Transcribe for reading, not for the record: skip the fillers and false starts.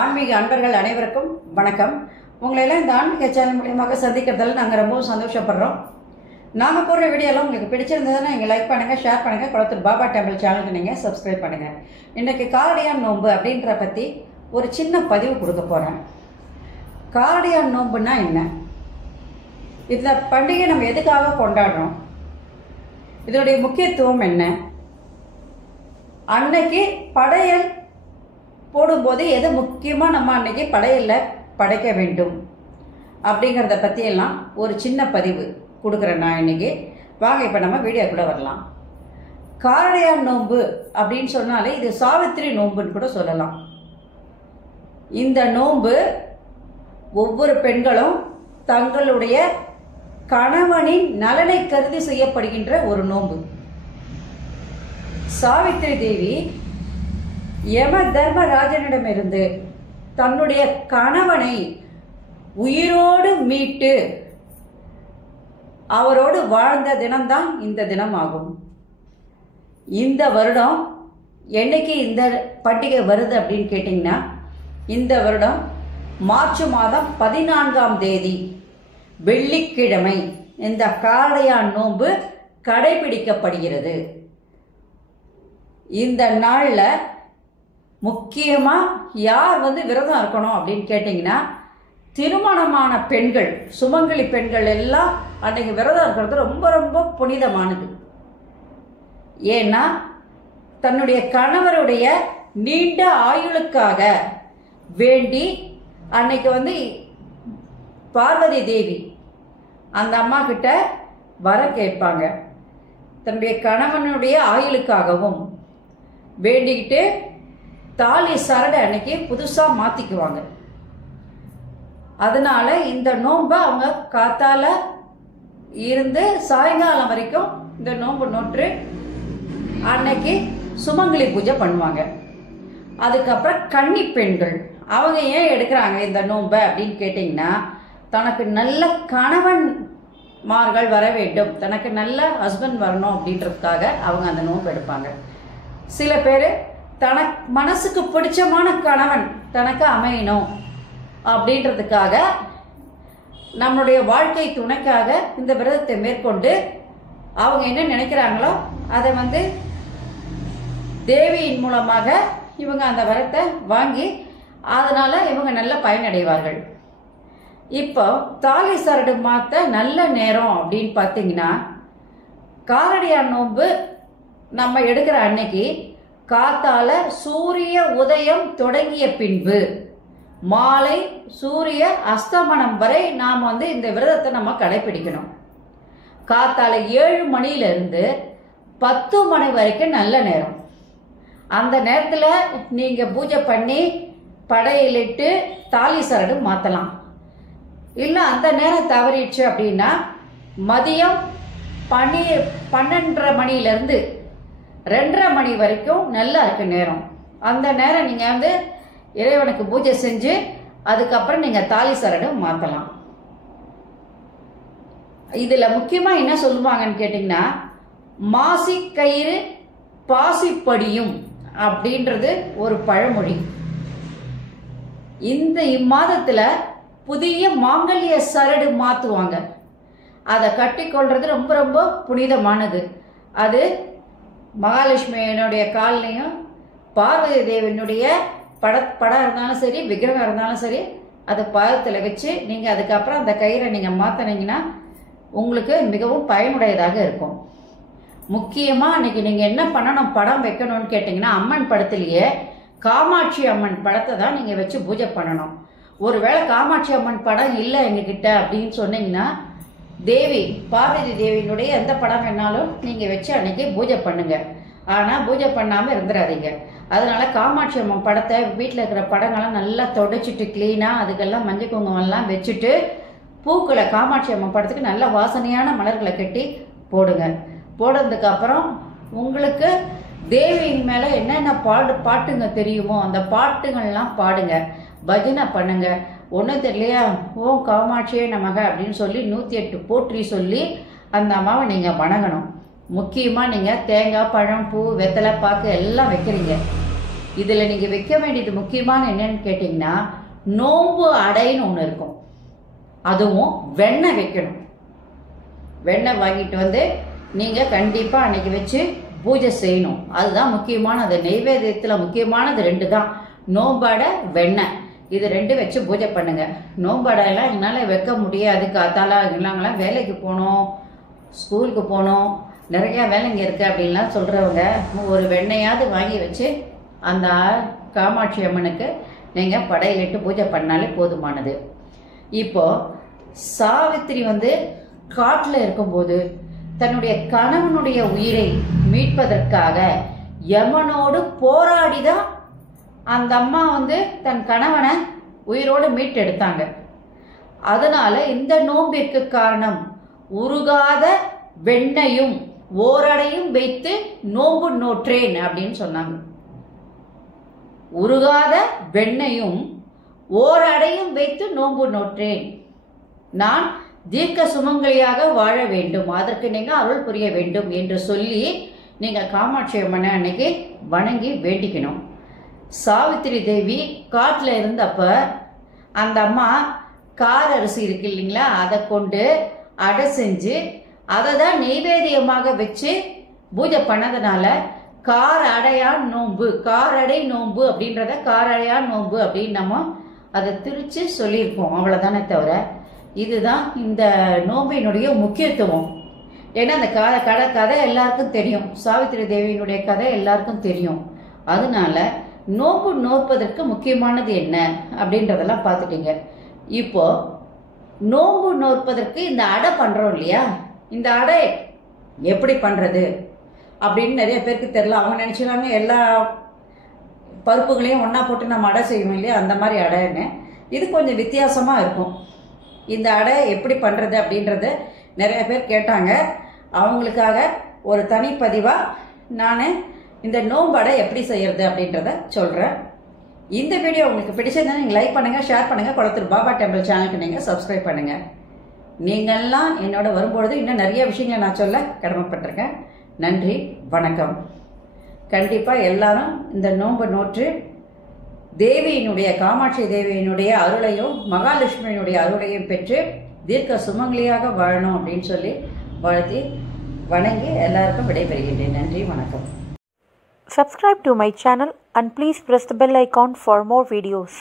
ஆன்மீக அன்பர்கள் அனைவருக்கும் வணக்கம். உங்களை எல்லாம் இந்த ஆன்மீக சேனல் மூலியமாக சந்திக்கிறதால நாங்கள் ரொம்பவும் சந்தோஷப்படுறோம். நாங்கள் போடுற வீடியோலாம் உங்களுக்கு பிடிச்சிருந்ததுன்னா நீங்கள் லைக் பண்ணுங்கள், ஷேர் பண்ணுங்கள். குளத்தூர் பாபா டெம்பிள் சேனலுக்கு நீங்கள் சப்ஸ்கிரைப் பண்ணுங்கள். இன்றைக்கி காரடியான் நோன்பு அப்படின்ற பற்றி ஒரு சின்ன பதிவு கொடுக்க போகிறேன். காரடியான் நோன்புன்னா என்ன? இந்த பண்டிகை நம்ம எதுக்காக கொண்டாடுறோம்? இதனுடைய முக்கியத்துவம் என்ன? அன்னைக்கு படையல் போடும்போது எது முக்கியமாக நம்ம அன்னைக்கு படையலில் படைக்க வேண்டும் அப்படிங்கிறத பற்றியெல்லாம் ஒரு சின்ன பதிவு கொடுக்குறேன் நான் இன்னைக்கு. வாங்க இப்போ நம்ம வீடியோக்குள்ளே வரலாம். காரடியான் நோன்பு அப்படின்னு சொன்னாலே இது சாவித்திரி நோன்புன்னு கூட சொல்லலாம். இந்த நோன்பு ஒவ்வொரு பெண்களும் தங்களுடைய கணவனின் நலனை கருதி செய்யப்படுகின்ற ஒரு நோன்பு. சாவித்திரி தேவி யம தர்மராஜனிடமிருந்து தன்னுடைய கணவனை உயிரோடு மீட்டு அவரோடு வாழ்ந்த தினம்தான் இந்த தினம் ஆகும். இந்த வருடம் என்னைக்கு இந்த பண்டிகை வருது அப்படின்னு கேட்டிங்கன்னா, இந்த வருடம் மார்ச் மாதம் 14ஆம் தேதி வெள்ளிக்கிழமை இந்த காரடியான் நோன்பு கடைபிடிக்கப்படுகிறது. இந்த நாளில் முக்கியமாக யார் விரதம் இருக்கணும் அப்படின்னு கேட்டிங்கன்னா, திருமணமான பெண்கள், சுமங்கலி பெண்கள் எல்லாம் அன்றைக்கு விரதம் இருக்கிறது ரொம்ப ரொம்ப புனிதமானது. ஏன்னா தன்னுடைய கணவருடைய நீண்ட ஆயுளுக்காக வேண்டி அன்னைக்கு பார்வதி தேவி அந்த அம்மா கிட்ட வர கேட்பாங்க. தன்னுடைய கணவனுடைய ஆயுளுக்காகவும் வேண்டிக்கிட்டு தாலி சரடை அன்னைக்கு புதுசாக மாற்றிக்குவாங்க. அதனால இந்த நோன்பை அவங்க காத்தால இருந்து சாயங்காலம் வரைக்கும் இந்த நோன்பு நோற்று அன்னைக்கு சுமங்கலி பூஜை பண்ணுவாங்க. அதுக்கப்புறம் கன்னி பெண்கள் அவங்க ஏன் எடுக்கிறாங்க இந்த நோன்பை அப்படின்னு கேட்டிங்கன்னா, தனக்கு நல்ல கணவன்மார்கள் வர வேண்டும், தனக்கு நல்ல ஹஸ்பண்ட் வரணும் அப்படின்றதுக்காக அவங்க அந்த நோன்பு எடுப்பாங்க. சில பேர் தனக்கு மனசுக்கு பிடிச்சமான கணவன் தனக்கு அமையணும் அப்படின்றதுக்காக, நம்மளுடைய வாழ்க்கை துணைக்காக இந்த விரதத்தை மேற்கொண்டு அவங்க என்ன நினைக்கிறாங்களோ அதை தேவியின் மூலமாக இவங்க அந்த வரத்தை வாங்கி அதனால இவங்க நல்ல பயனடைவார்கள். இப்போ தாலி சரடு மாற்ற நல்ல நேரம் அப்படின்னு பார்த்தீங்கன்னா, காரடியான் நோன்பு நம்ம எடுக்கிற அன்னைக்கு காத்தால சூரிய உதயம் தொடங்கிய பின்பு மாலை சூரிய அஸ்தமனம் வரை நாம் இந்த விரதத்தை நம்ம கடைபிடிக்கணும். காத்தால 7 மணியிலிருந்து 10 மணி வரைக்கும் நல்ல நேரம். அந்த நேரத்தில் நீங்கள் பூஜை பண்ணி படையலிட்டு தாலி சரடு மாற்றலாம். இல்லை அந்த நேரம் தவறிடுச்சு அப்படின்னா மதியம் 12:30 மணியிலிருந்து 2:30 மணி வரைக்கும் நல்லா இருக்கு நேரம். அந்த நேரம் நீங்கள் இறைவனுக்கு பூஜை செஞ்சு அதுக்கப்புறம் நீங்கள் தாலி சரடு மாற்றலாம். இதில் முக்கியமாக என்ன சொல்லுவாங்கன்னு கேட்டிங்கன்னா, மாசி கயிறு பாசிப்படியும் அப்படின்றது ஒரு பழமொழி. இம்மாதத்தில் புதிய மாங்கல்ய சரடு மாற்றுவாங்க. அதை கட்டிக்கொள்வது ரொம்ப ரொம்ப புனிதமானது. அது மகாலட்சுமியினுடைய கால்லையும் பார்வதி தேவியினுடைய படம் இருந்தாலும் சரி, விக்கிரகம் இருந்தாலும் சரி, அதை பாதத்தில் வச்சு நீங்கள் அதுக்கப்புறம் அந்த கயிறை நீங்கள் மாற்றினீங்கன்னா உங்களுக்கு மிகவும் பயனுடையதாக இருக்கும். முக்கியமாக அன்றைக்கி நீங்கள் என்ன பண்ணணும், படம் வைக்கணும்னு கேட்டிங்கன்னா, அம்மன் படத்துலேயே காமாட்சி அம்மன் படத்தை தான் நீங்கள் வச்சு பூஜை பண்ணணும். ஒருவேளை காமாட்சி அம்மன் படம் இல்லை எங்ககிட்ட அப்படின்னு சொன்னீங்கன்னா, தேவி பார்வதி தேவியினுடைய எந்த படம் வேணாலும் நீங்கள் வச்சு அன்றைக்கி பூஜை பண்ணுங்க. ஆனால் பூஜை பண்ணாமல் இருந்துடாதீங்க. அதனால காமாட்சி அம்மன் படத்தை வீட்டில் இருக்கிற படங்கள்லாம் நல்லா தொடச்சிட்டு க்ளீனாக அதுக்கெல்லாம் மஞ்சள் குங்குமம்லாம் வச்சுட்டு பூக்களை காமாட்சி அம்மன் படத்துக்கு நல்ல வாசனையான மலர்களை கட்டி போடுங்க. போடுறதுக்கப்புறம் உங்களுக்கு தேவியின் மேலே என்னென்ன பாட்டுங்க தெரியுமோ அந்த பாட்டுங்கள்லாம் பாடுங்க, பஜனை பண்ணுங்க. ஒன்றும் தெரியலையா, ஓம் காமாட்சியே நமக அப்படின்னு சொல்லி 108 போற்றி சொல்லி அந்த அம்மாவை நீங்கள் வணங்கணும். முக்கியமாக நீங்கள் தேங்காய், பழம், பூ, வெத்தலை, பாக்கு எல்லாம் வைக்கிறீங்க. இதில் நீங்கள் வைக்க வேண்டியது முக்கியமான என்னன்னு கேட்டிங்கன்னா நோன்பு அடைன்னு ஒன்று இருக்கும். அதுவும் வெண்ணெய் வைக்கணும். வெண்ணெய் வாங்கிட்டு வந்து நீங்கள் கண்டிப்பாக அன்றைக்கி வச்சு பூஜை செய்யணும். அதுதான் முக்கியமானது. நெய்வேத்தியத்தில் முக்கியமானது 2 தான், நோம்படை, வெண்ணெய். இது 2 வச்சு பூஜை பண்ணுங்க. நோம்படையெல்லாம் என்னால் வைக்க முடியாது, காத்தால இல்லைங்களாம் வேலைக்கு போகணும், ஸ்கூலுக்கு போகணும், நிறையா வேலைங்க இருக்குது அப்படின்லாம் சொல்கிறவங்க ஒரு வெண்ணெயாவது வாங்கி வச்சு அந்த காமாட்சி அம்மனுக்கு நீங்கள் படையிலிட்டு பூஜை பண்ணாலே போதுமானது. இப்போது சாவித்திரி காட்டில் இருக்கும்போது தன்னுடைய கணவனுடைய உயிரை மீட்பதற்காக யமனோடு போராடிதான் அந்த அம்மா தன் கணவனை உயிரோடு மீட்டெடுத்தாங்க. அதனால இந்த நோம்பிற்கு காரணம் உருகாத வெண்ணையும் ஓரடையும் வைத்து நோம்பு நோற்றேன் அப்படின்னு சொன்னாங்க. உருகாத வெண்ணையும் ஓரடையும் வைத்து நோம்பு நோற்றேன். நான் தீர்க்க சுமங்கலியாக வாழ வேண்டும், அதற்கு நீங்கள் அருள் புரிய வேண்டும் என்று சொல்லி நீங்கள் காமாட்சி அம்மனை அன்னைக்கு வணங்கி வேண்டிக்கணும். சாவித்திரி தேவி காட்டில் இருந்தப்ப அந்த அம்மா கார அரிசி இருக்கு இல்லைங்களா, அதை கொண்டு அடை செஞ்சு அதை தான் நெய்வேத்தியமாக வச்சு பூஜை பண்ணதுனால காரடையான் நோன்பு, காரடை நோன்பு அப்படின்றத காரடையான் நோன்பு அப்படின்னு நம்ம அதை திரிச்சு சொல்லியிருப்போம். அவ்வளோதானே தவிர இதுதான் இந்த நோம்பினுடைய முக்கியத்துவம். ஏன்னா அந்த கதை எல்லாருக்கும் தெரியும், சாவித்திரி தேவியினுடைய கதை எல்லாருக்கும் தெரியும். அதனால நோன்பு நோற்பதற்கு முக்கியமானது என்ன அப்படின்றதெல்லாம் பார்த்துட்டீங்க. இப்போ நோன்பு நோற்பதற்கு இந்த அடை பண்ணுறோம் இல்லையா, இந்த அடை எப்படி பண்ணுறது அப்படின்னு நிறைய பேருக்கு தெரியல. அவங்க நினச்சிக்கிறாங்க எல்லா பருப்புகளையும் ஒன்றா போட்டு நம்ம அடை செய்வோம் இல்லையா, அந்த மாதிரி அடைன்னு. இது கொஞ்சம் வித்தியாசமாக இருக்கும். இந்த அடை எப்படி பண்ணுறது அப்படின்றத நிறைய பேர் கேட்டாங்க. அவங்களுக்காக ஒரு தனிப்பதிவாக நான் இந்த நோம்பு அடை எப்படி செய்கிறது அப்படின்றத சொல்கிறேன். இந்த வீடியோ உங்களுக்கு பிடிச்சதுன்னா நீங்கள் லைக் பண்ணுங்கள், ஷேர் பண்ணுங்கள், குளத்தூர் பாபா டெம்பிள் சேனலுக்கு நீங்கள் சப்ஸ்கிரைப் பண்ணுங்கள். நீங்கள்லாம் என்னோட வரும்பொழுது இன்னும் நிறைய விஷயங்களை நான் சொல்ல கடமைப்பட்டிருக்கேன். நன்றி, வணக்கம். கண்டிப்பாக எல்லாரும் இந்த நோன்பை நோற்று தேவியினுடைய காமாட்சி தேவியினுடைய அருளையும் மகாலட்சுமியினுடைய அருளையும் பெற்று தீர்க்க சுமங்கலியாக வாழணும் அப்படின்னு சொல்லி வாழ்த்தி வணங்கி எல்லாருக்கும் விடைபெறுகின்றேன். நன்றி, வணக்கம். Subscribe to my channel and please press the bell icon for more videos.